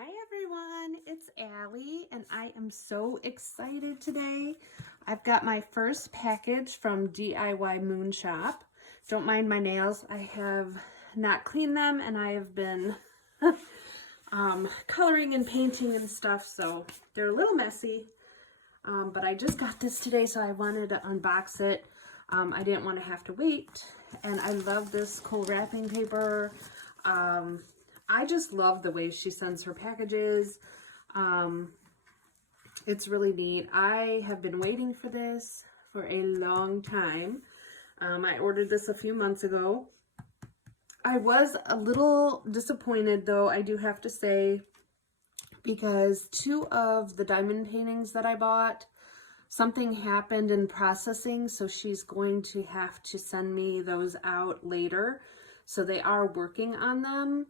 Hi everyone, it's Allie and I am so excited today. I've got my first package from DIYmoon shop. Don't mind my nails, I have not cleaned them and I have been coloring and painting and stuff, so they're a little messy. But I just got this today, so I wanted to unbox it. I didn't want to have to wait, and I love this cool wrapping paper. I just love the way she sends her packages. It's really neat. I have been waiting for this for a long time. I ordered this a few months ago. I was a little disappointed though, I do have to say, because two of the diamond paintings that I bought, something happened in processing, so she's going to have to send me those out later. So they are working on them.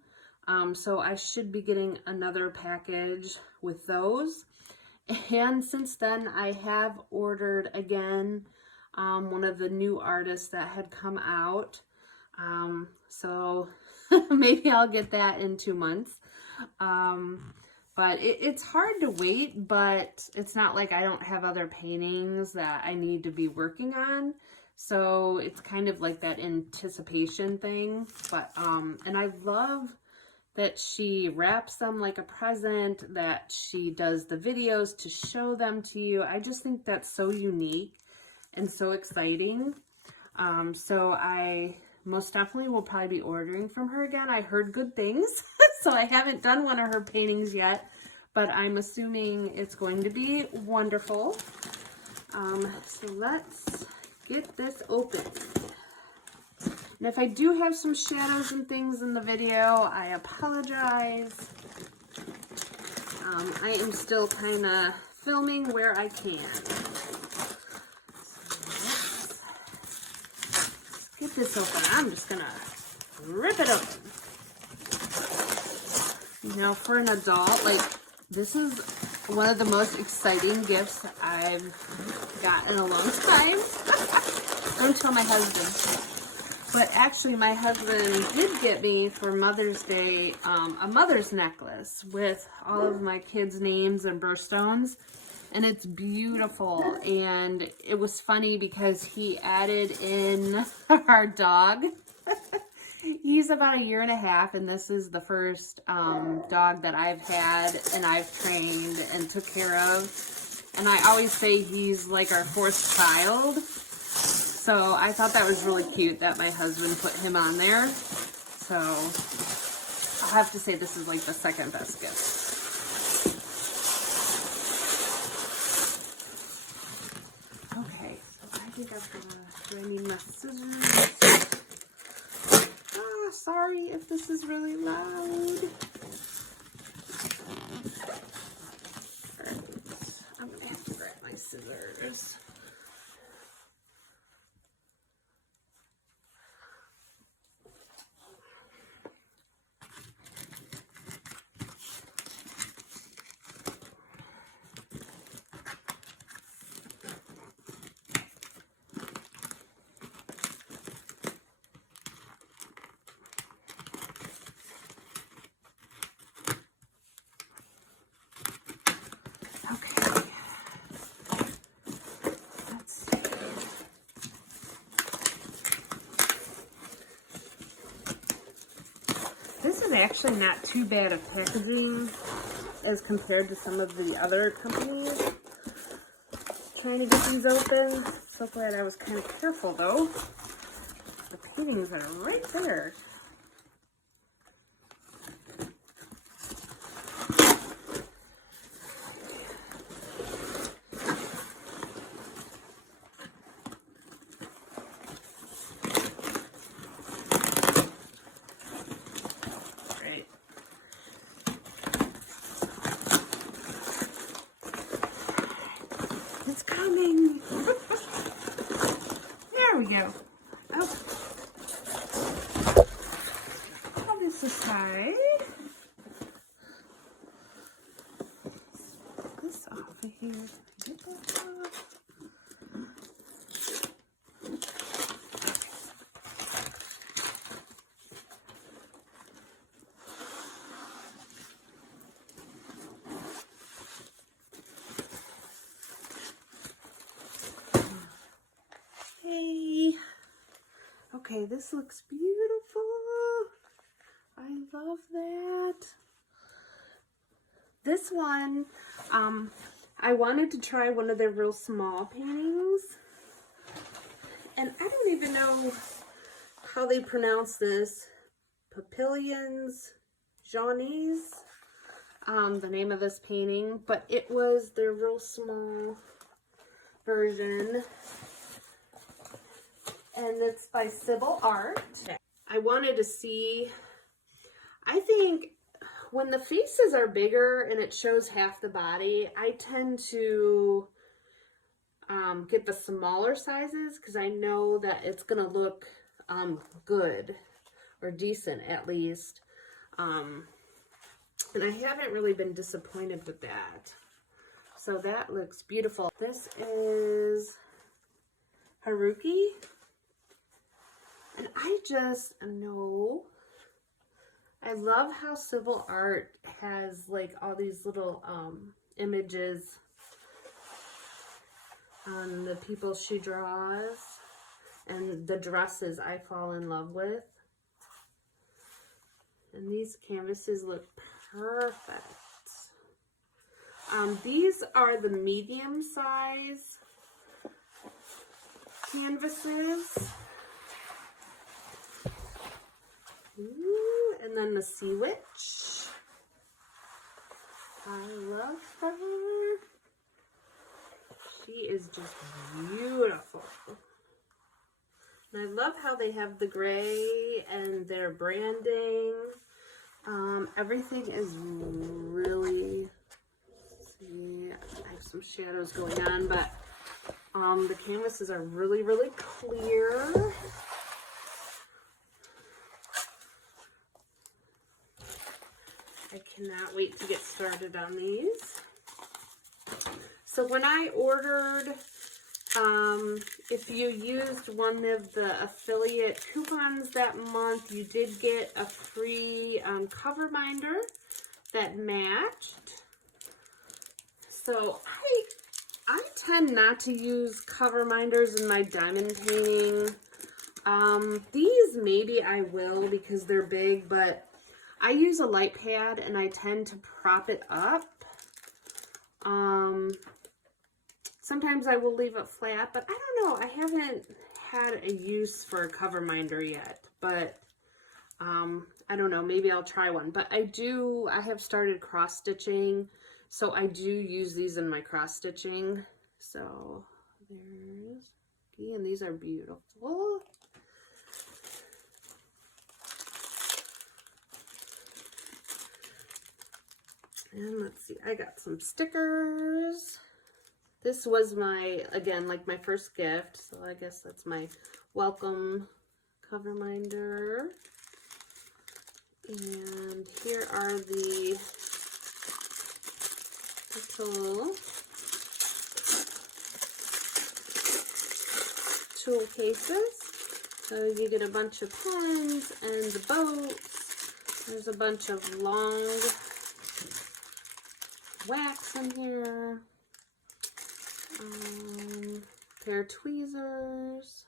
So I should be getting another package with those. And since then, I have ordered again one of the new artists that had come out. So maybe I'll get that in 2 months. But it's hard to wait, but it's not like I don't have other paintings that I need to be working on. So it's kind of like that anticipation thing. But, and I love that she wraps them like a present, that she does the videos to show them to you. I just think that's so unique and so exciting. So I most definitely will probably be ordering from her again. I heard good things, so I haven't done one of her paintings yet, but I'm assuming it's going to be wonderful. So let's get this open. And if I do have some shadows and things in the video, I apologize. I am still kind of filming where I can. So let's get this open. I'm just gonna rip it open. You know, for an adult, like, this is one of the most exciting gifts I've gotten in a long time. Don't tell my husband. But actually, my husband did get me for Mother's Day a mother's necklace with all of my kids' names and birthstones. And it's beautiful. And it was funny because he added in our dog. He's about 1.5 years, and this is the first dog that I've had and I've trained and took care of. And I always say he's like our fourth child. So I thought that was really cute that my husband put him on there. So I'll have to say this is like the second best gift. Okay, so I think I've got, do I need my scissors? Ah, sorry if this is really loud. Alright, I'm gonna have to grab my scissors. This is actually not too bad of packaging as compared to some of the other companies trying to get these open. So glad I was kind of careful though. The paintings are right there. It's coming. There we go. Oh. Pull this aside. Put this off of here. Get that off. Okay, this looks beautiful. I love that. This one, I wanted to try one of their real small paintings. And I don't even know how they pronounce this. Papillons Jaunes, the name of this painting. But it was their real small version. And it's by Sybil art. I wanted to see, I think when the faces are bigger and it shows half the body, I tend to get the smaller sizes because I know that it's going to look good or decent at least. And I haven't really been disappointed with that. So that looks beautiful. This is Haruki. And I just know, I love how Sybil art has like all these little images on the people she draws and the dresses I fall in love with. And these canvases look perfect. These are the medium size canvases. Ooh, and then the Sea Witch. I love her. She is just beautiful. And I love how they have the gray and their branding. Everything is really, see, I have some shadows going on, but the canvases are really, really clear. I cannot wait to get started on these. So when I ordered, if you used one of the affiliate coupons that month, you did get a free cover binder that matched. So I tend not to use cover binders in my diamond painting. These maybe I will because they're big, but I use a light pad and I tend to prop it up. Sometimes I will leave it flat, but I don't know. I haven't had a use for a cover binder yet, but I don't know. Maybe I'll try one. But I have started cross stitching, so I do use these in my cross stitching. So there's, and these are beautiful. And let's see, I got some stickers. This was my, again, like my first gift. So I guess that's my welcome cover binder. And here are the little tool cases. So you get a bunch of pens and the boats. There's a bunch of long wax in here. Pair of tweezers.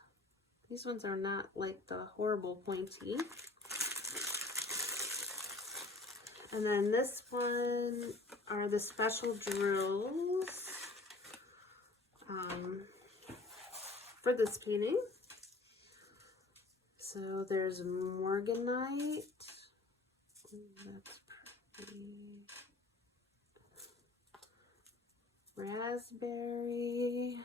These ones are not like the horrible pointy. And then this one are the special drills for this painting. So there's Morganite. Ooh, that's pretty. Raspberry.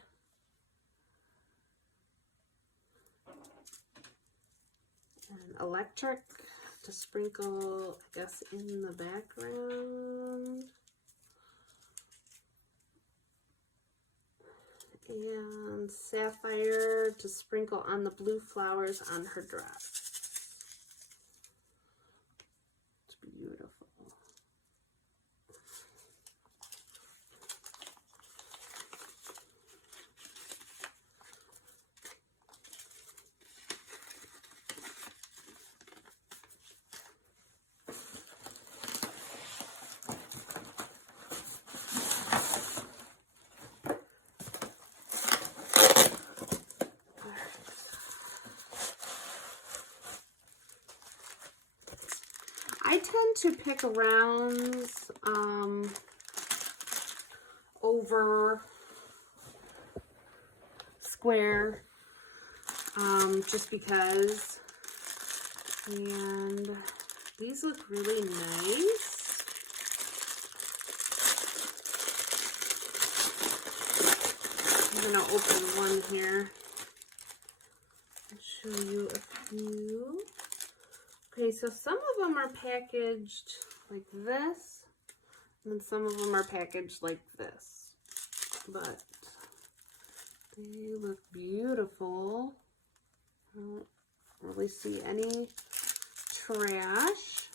And electric to sprinkle, I guess, in the background. And sapphire to sprinkle on the blue flowers on her dress. It's beautiful. tend to pick rounds over square, just because. And these look really nice. I'm gonna open one here and show you a few. Okay, so some of them are packaged like this, and some of them are packaged like this, but they look beautiful. I don't really see any trash.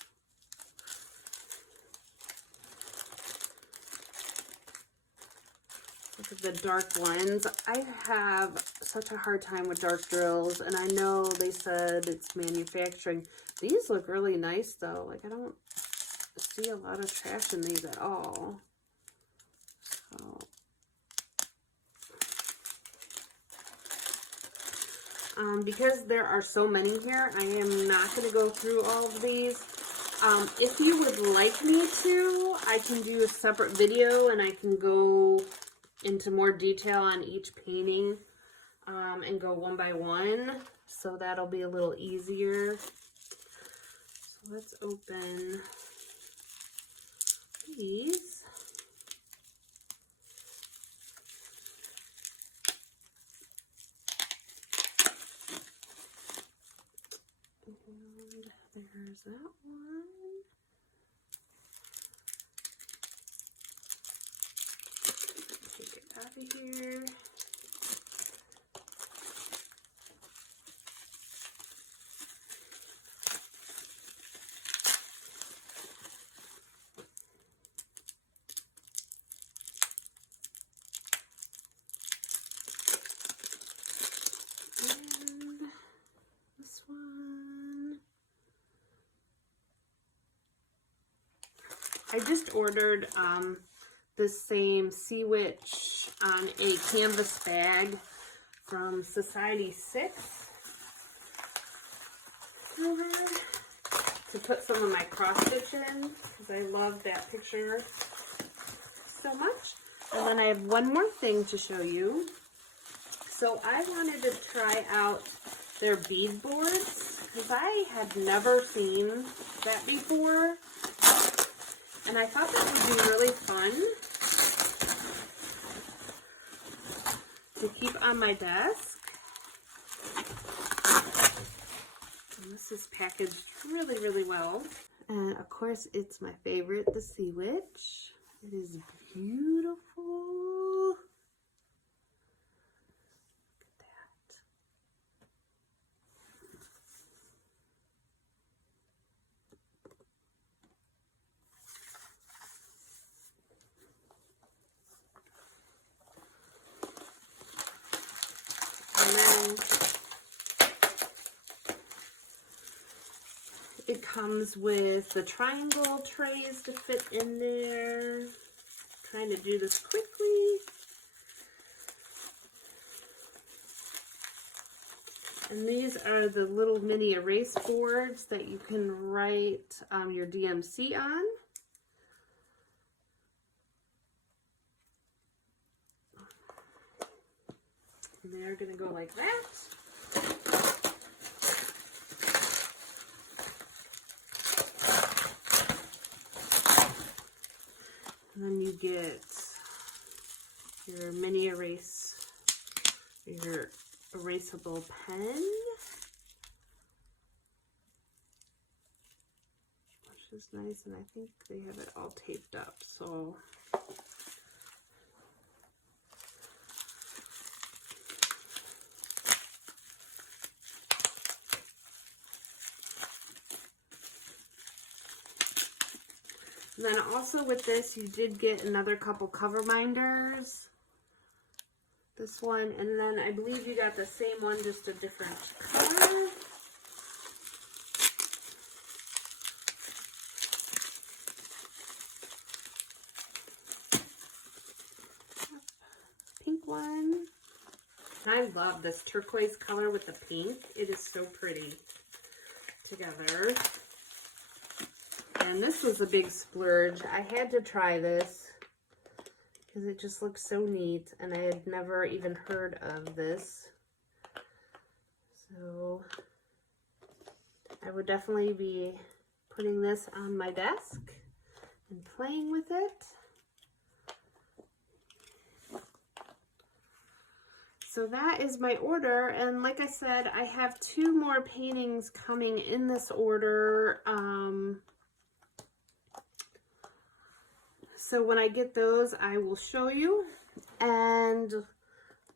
Look at the dark ones. I have such a hard time with dark drills, and I know they said it's manufacturing. These look really nice though. Like, I don't see a lot of trash in these at all. So because there are so many here, I am not going to go through all of these. If you would like me to, I can do a separate video and I can go into more detail on each painting and go one by one. So that'll be a little easier. So let's open these. And there's that one. Take it out of here. And this one. I just ordered this same Sea Witch on a canvas bag from Society 6 to put some of my cross stitch in, because I love that picture so much. And then I have one more thing to show you. So I wanted to try out their bead boards, because I had never seen that before. And I thought that would be really fun to keep on my desk. And this is packaged really, really well. And of course, it's my favorite, the Sea Witch. It is beautiful. Look at that. And then it comes with the triangle trays to fit in there. Trying to do this quickly. And these are the little mini erase boards that you can write your DMC on. And they're going to go like that. And then you get your mini erase, your erasable pen, which is nice, and I think they have it all taped up, so and then also with this, you did get another couple cover binders. This one, and then I believe you got the same one, just a different color. Pink one. I love this turquoise color with the pink. It is so pretty together. And this was a big splurge. I had to try this because it just looks so neat, and I had never even heard of this. So I would definitely be putting this on my desk and playing with it. So that is my order, and like I said, I have 2 more paintings coming in this order. So when I get those, I will show you, and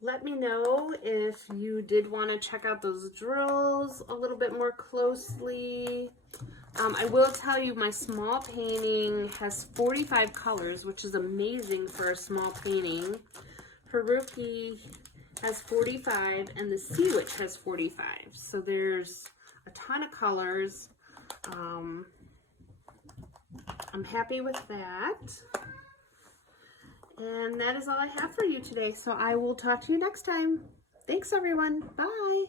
let me know if you did want to check out those drills a little bit more closely. I will tell you, my small painting has 45 colors, which is amazing for a small painting. Haruki has 45, and the Sea Witch has 45. So there's a ton of colors. I'm happy with that. And that is all I have for you today. So I will talk to you next time. Thanks, everyone. Bye.